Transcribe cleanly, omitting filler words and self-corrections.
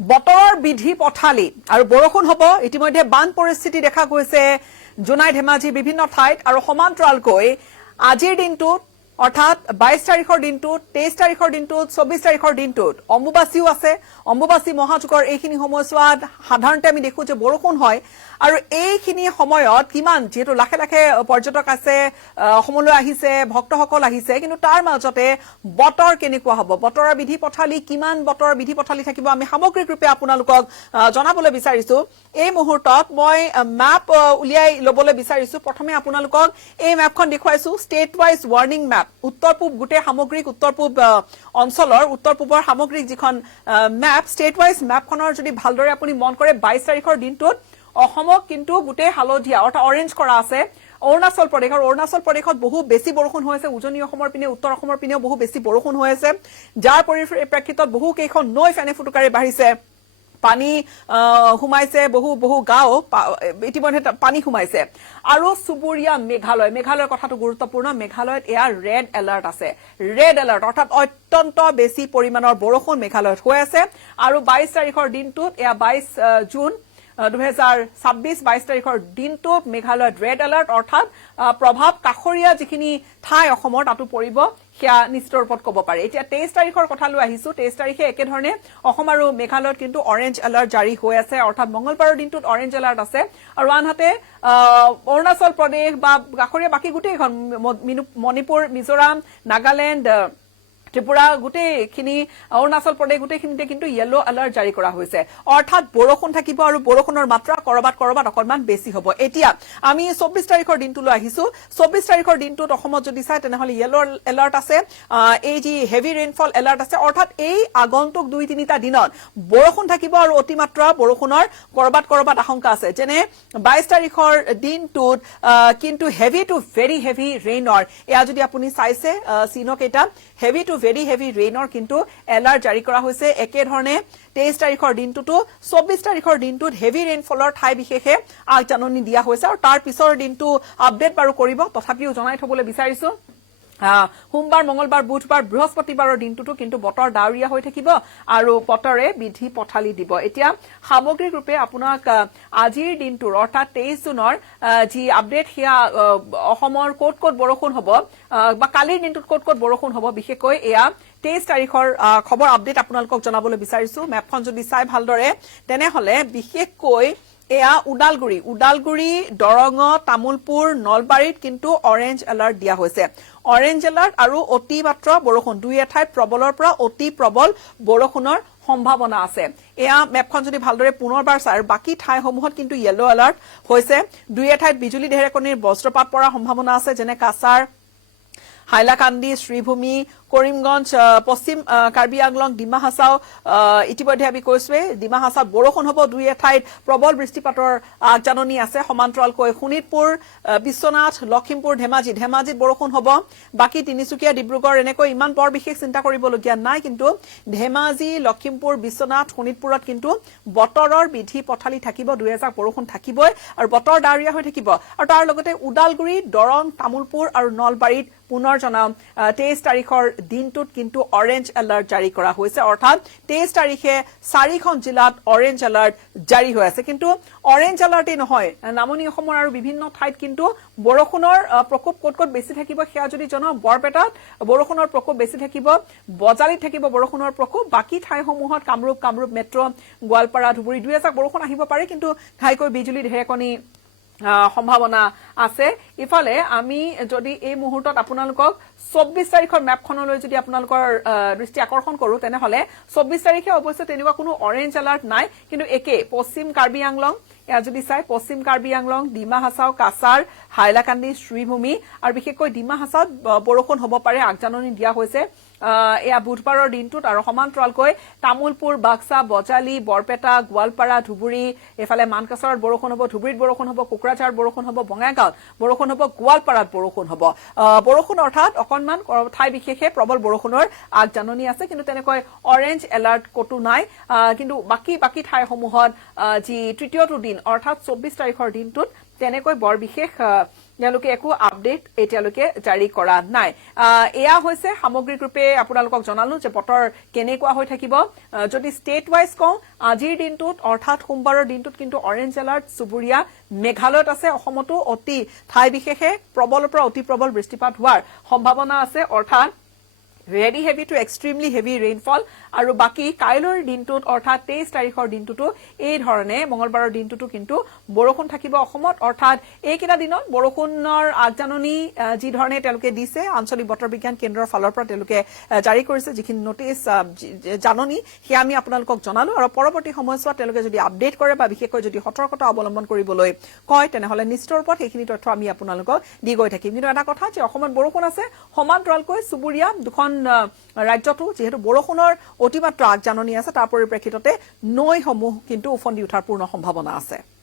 বতৰৰ বিধি পথালি আৰু বৰষুণ হ'ব ইতিমধ্যে বান পৰিস্থিতি দেখা গৈছে জোনাই ধেমাজি বিভিন্ন ঠাইত আৰু সমান্তৰালকৈ আজিৰ দিনটোত অৰ্থাৎ 22 তাৰিখৰ দিনটোত 23 তাৰিখৰ দিনটোত 24 তাৰিখৰ দিনটোত অম্বুবাচীও আছে অম্বুবাচী মহাযুগৰ এইখিনি সময়ছোৱাত সাধাৰণতে আমি দেখো যে বৰষুণ হয় আৰু এইখিনি সময়ত কিমান যেটো লাখে লাখে পৰ্যটক আছে অসমলৈ আহিছে ভক্তসকল আহিছে কিন্তু তাৰ মাজতে বতৰ কেনেকুৱা হ'ব বতৰৰ বিধি পথালি কিমান বতৰৰ বিধি পথালি থাকিব আমি সামগ্ৰিক ৰূপে আপোনালোকক জনাবলৈ বিচাৰিছো এই মুহূৰ্তত মই ম্যাপ উলিয়াই লবলৈ বিচাৰিছো প্ৰথমে আপোনালোকক এই ম্যাপখন দেখুৱাইছো ষ্টেট ওয়াইজ ওয়াৰ্নিং ম্যাপ উত্তৰ পূব গুটে সামগ্ৰিক উত্তৰ পূব অঞ্চলৰ উত্তৰ পূবৰ সামগ্ৰিক যিখন ম্যাপ ষ্টেট ওয়াইজ ম্যাপখনৰ যদি ভালদৰে আপুনি মন কৰে 22 তাৰিখৰ দিনটোত অসমক কিন্তু গুটে হালধীয়া অৰ্থাৎ অৰেঞ্জ কৰা আছে অৰুণাচল প্ৰদেশত বহু বেছি বৰষুণ হৈ আছে উজনি অসমৰ পিনে উত্তৰ অসমৰ পিনেও বহু বেছি বৰষুণ হৈ আছে যাৰ পৰিপ্ৰেক্ষিতত বহু কেইখন নৈ ফেনে ফুটুকাৰে বাঢ়িছে পানী হুমাইছে বহু গাঁও ইতিমধ্যে পানী হুমাইছে আৰু সুবুৰীয়া মেঘালয়ৰ কথাটো গুৰুত্বপূৰ্ণ মেঘালয়ত এয়া ৰেড এলাৰ্ট আছে ৰেড এলাৰ্ট অৰ্থাৎ অত্যন্ত বেছি পৰিমাণৰ বৰষুণ মেঘালয়ত হৈ আছে আৰু 22 তাৰিখৰ দিনটোত এয়া 22 জুন 2026 22 তাৰিখৰ দিনটোত মেঘালয়ত ৰেড এলাৰ্ট অৰ্থাৎ প্ৰভাৱ কাখৰীয়া যিখিনি ঠাই অসমৰ তাতো পৰিব সেয়া নিশ্চিত ৰূপত ক'ব পাৰে এতিয়া 23 তাৰিখৰ কথা লৈ আহিছো 23 তাৰিখে একে ধৰণে অসম আৰু মেঘালয়ত কিন্তু অৰেঞ্জ এলাৰ্ট জাৰি হৈ আছে অৰ্থাৎ মঙ্গলবাৰৰ দিনটোত অৰেঞ্জ এলাৰ্ট আছে আৰু আনহাতে অৰুণাচল প্ৰদেশ বা কাখৰীয়া বাকি গোটেইখন মণিপুৰ মিজোৰাম নাগালেণ্ড ত্ৰিপুৰা গোটেইখিনি অৰুণাচল প্ৰদেশ গোটেইখিনিতে কিন্তু ইয়েলো এলাৰ্ট জাৰি কৰা হৈছে অৰ্থাৎ বৰষুণ থাকিব আৰু বৰষুণৰ মাত্ৰা কৰবাত অকণমান বেছি হ'ব এতিয়া আমি 24 তাৰিখৰ দিনটোলৈ আহিছো 24 তাৰিখৰ দিনটোত অসমত যদি চাই তেনেহলে ইয়েলো এলাৰ্ট আছে এই যি হেভি ৰেইনফল এলাৰ্ট আছে অৰ্থাৎ এই আগন্তুক 2-3টা দিনত বৰষুণ থাকিব আৰু অতিমাত্ৰা বৰষুণৰ কৰবাত আশংকা আছে যেনে 22 তাৰিখৰ দিনটোত কিন্তু হেভি টু ভেৰি হেভি ৰেইনৰ এয়া যদি আপুনি চাইছে সিনক এটা হেভি টু ভেৰি হেভি ৰেইনৰ কিন্তু এলাৰ্ট জাৰি কৰা হৈছে একে ধৰণে 23 তাৰিখৰ দিনটোতো 24 তাৰিখৰ দিনটোত হেভি ৰেইনফলৰ ঠাই বিশেষে আগজাননী দিয়া হৈছে আৰু তাৰ পিছৰ দিনটো আপডেট বাৰু কৰিব তথাপিও জনাই থবলৈ বিচাৰিছো সোমবাৰ মঙ্গলবাৰ বুধবাৰ বৃহস্পতিবাৰৰ দিনটোতো কিন্তু বতৰ ডাৱৰীয়া হৈ থাকিব আৰু বতৰে বিধি পথালি দিব এতিয়া সামগ্ৰিক ৰূপে আপোনাক আজিৰ দিনটোৰ অৰ্থাৎ 23 জুনৰ যি আপডেট হিয়া অসমৰ কোট বৰষুণ হ'ব বা কালিৰ দিনটোত কোট বৰষুণ হ'ব বিশেষকৈ এয়া 23 তাৰিখৰ খবৰ আপডেট আপোনালোকক জনাবলৈ বিচাৰিছো মেপখন যদি চাই ভালদৰে তেনেহলে বিশেষকৈ এয়া উদালগুৰি দৰঙ তামুলপুৰ নলবাৰীত কিন্তু অৰেঞ্জ এলাৰ্ট দিয়া হৈছে অৰেঞ্জ এলাৰ্ট আৰু অতিমাত্ৰা বৰষুণ দুই এঠাইত প্ৰবলৰ পৰা অতি প্ৰবল বৰষুণৰ সম্ভাৱনা আছে এয়া মেপখন যদি ভালদৰে পুনৰবাৰ চাই আৰু বাকি ঠাইসমূহত কিন্তু ইয়েলো এলাৰ্ট হৈছে দুই এঠাইত বিজুলী ঢেৰেকণিৰ বজ্ৰপাত পৰাৰ সম্ভাৱনা আছে যেনে কাছাৰ হাইলাকান্দি শ্ৰীভূমি কৰিমগঞ্জ পশ্চিম কাৰ্বি আংলং ডিমা হাছাও ইতিমধ্যে আমি কৈছোৱে ডিমা হাছাত বৰষুণ হ'ব দুই এঠাইত প্ৰবল বৃষ্টিপাতৰ আগজাননী আছে সমান্তৰালকৈ শোণিতপুৰ বিশ্বনাথ লখিমপুৰ ধেমাজিত বৰষুণ হ'ব বাকি তিনিচুকীয়া ডিব্ৰুগড় এনেকৈ ইমান বৰ বিশেষ চিন্তা কৰিবলগীয়া নাই কিন্তু ধেমাজি লখিমপুৰ বিশ্বনাথ শোণিতপুৰত কিন্তু বতৰৰ বিধি পথালি থাকিব দুই এজাক বৰষুণ থাকিবই আৰু বতৰ ডাৱৰীয়া হৈ থাকিব আৰু তাৰ লগতে উদালগুৰি দৰং তামুলপুৰ আৰু নলবাৰীত পুনৰ জনাম 23 তাৰিখৰ দিনটোত কিন্তু অৰেঞ্জ এলাৰ্ট জাৰি কৰা হৈছে অৰ্থাৎ 23 তাৰিখে 4খন জিলাত অৰেঞ্জ এলাৰ্ট জাৰি হৈ আছে কিন্তু অৰেঞ্জ এলাৰ্টেই নহয় নামনি অসমৰ আৰু বিভিন্ন ঠাইত কিন্তু বৰষুণৰ প্ৰকোপ ক'ত বেছি থাকিব সেয়া যদি জনাও বৰপেটাত বৰষুণৰ প্ৰকোপ বেছি থাকিব বজালিত থাকিব বৰষুণৰ প্ৰকোপ বাকি ঠাইসমূহত কামৰূপ মেট্ৰ' গোৱালপাৰা ধুবুৰী দুই এজাক বৰষুণ আহিব পাৰে কিন্তু ঘাইকৈ বিজুলী ঢেৰেকণি সম্ভাৱনা আছে ইফালে আমি যদি এই মুহূৰ্তত আপোনালোকক 24 তাৰিখৰ মেপখনলৈ যদি আপোনালোকৰ দৃষ্টি আকৰ্ষণ কৰো তেনেহলে 24 তাৰিখে অৱশ্যে তেনেকুৱা কোনো অৰেঞ্জ এলাৰ্ট নাই কিন্তু একে পশ্চিম কাৰ্বি আংলং এয়া যদি চাই পশ্চিম কাৰ্বি আংলং ডিমা হাছাও কাছাৰ হাইলাকান্দি শ্ৰীভূমি আৰু বিশেষকৈ ডিমা হাছাওত বৰষুণ হ'ব পাৰে আগজাননী দিয়া হৈছে এয়া বুধবাৰৰ দিনটোত আৰু সমান্তৰালকৈ তামুলপুৰ বাক্সা বজালি বৰপেটা গোৱালপাৰা ধুবুৰী এফালে মানকাছাৰত বৰষুণ হ'ব ধুবুৰীত বৰষুণ হ'ব কোকৰাঝাৰত বৰষুণ হ'ব বঙাইগাঁৱত বৰষুণ হ'ব গোৱালপাৰাত বৰষুণ হ'ব বৰষুণ অৰ্থাৎ অকণমান ঠাই বিশেষে প্ৰবল বৰষুণৰ আগজাননী আছে কিন্তু তেনেকৈ অৰেঞ্জ এলাৰ্ট কতো নাই কিন্তু বাকি ঠাইসমূহত যি তৃতীয়টো দিন অৰ্থাৎ 24 তাৰিখৰ দিনটোত তেনেকৈ বৰ বিশেষ তেওঁলোকে একো আপডেট এতিয়ালৈকে জাৰি কৰা নাই এয়া হৈছে সামগ্ৰিক ৰূপে আপোনালোকক জনালো যে বতৰ কেনেকুৱা হৈ থাকিব যদি ষ্টেট ৱাইজ কওঁ আজিৰ দিনটোত অৰ্থাৎ সোমবাৰৰ দিনটোত কিন্তু অৰেঞ্জ এলাৰ্ট চুবুৰীয়া মেঘালয়ত আছে অসমতো অতি ঠাই বিশেষে প্ৰবলৰ পৰা অতি প্ৰবল বৃষ্টিপাত হোৱাৰ সম্ভাৱনা আছে অৰ্থাৎ very heavy to extremely heavy rainfall আৰু বাকি কাইলৰ দিনটোত অৰ্থাৎ 23 তাৰিখৰ দিনটোতো এই ধৰণে মঙ্গলবাৰৰ দিনটোতো কিন্তু বৰষুণ থাকিব অসমত অৰ্থাৎ এইকেইটা দিনত বৰষুণৰ আগজাননী যি ধৰণে তেওঁলোকে দিছে আঞ্চলিক বতৰ বিজ্ঞান কেন্দ্ৰৰ ফালৰ পৰা তেওঁলোকে জাৰি কৰিছে যিখিনি নটিচ জাননী সেয়া আমি আপোনালোকক জনালো আৰু পৰৱৰ্তী সময়ছোৱাত তেওঁলোকে যদি আপডেট কৰে বা বিশেষকৈ যদি সতৰ্কতা অৱলম্বন কৰিবলৈ কয় তেনেহলে নিশ্চিত ৰূপত সেইখিনি তথ্য আমি আপোনালোকক দি গৈ থাকিম কিন্তু এটা কথা যে অসমত বৰষুণ আছে সমান্তৰালকৈ চুবুৰীয়া দুখন ৰাজ্যটো যেহেতু বৰষুণৰ অতিমাত্ৰা আগজাননী আছে তাৰ পৰিপ্ৰেক্ষিততে নৈসমূহ কিন্তু উফন্দি উঠাৰ পূৰ্ণ সম্ভাৱনা আছে